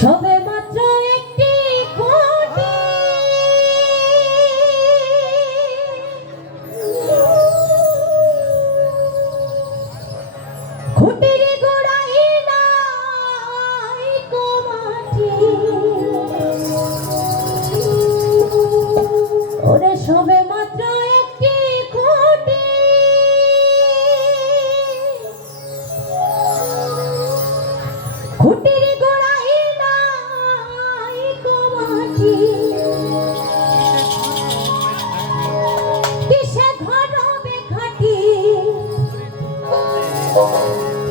সবে মাত্র একটি খুঁটি, খুঁটির গোড়ায় নাই কো মাটি। ওরে সবে মাত্র একটি খুঁটি, খুঁটির গোড়ায় নাই কো মাটি। কিসে ঘর হবে খাটি,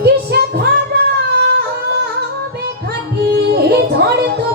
কিসে ঘর হবে খাটি, ঝড় তো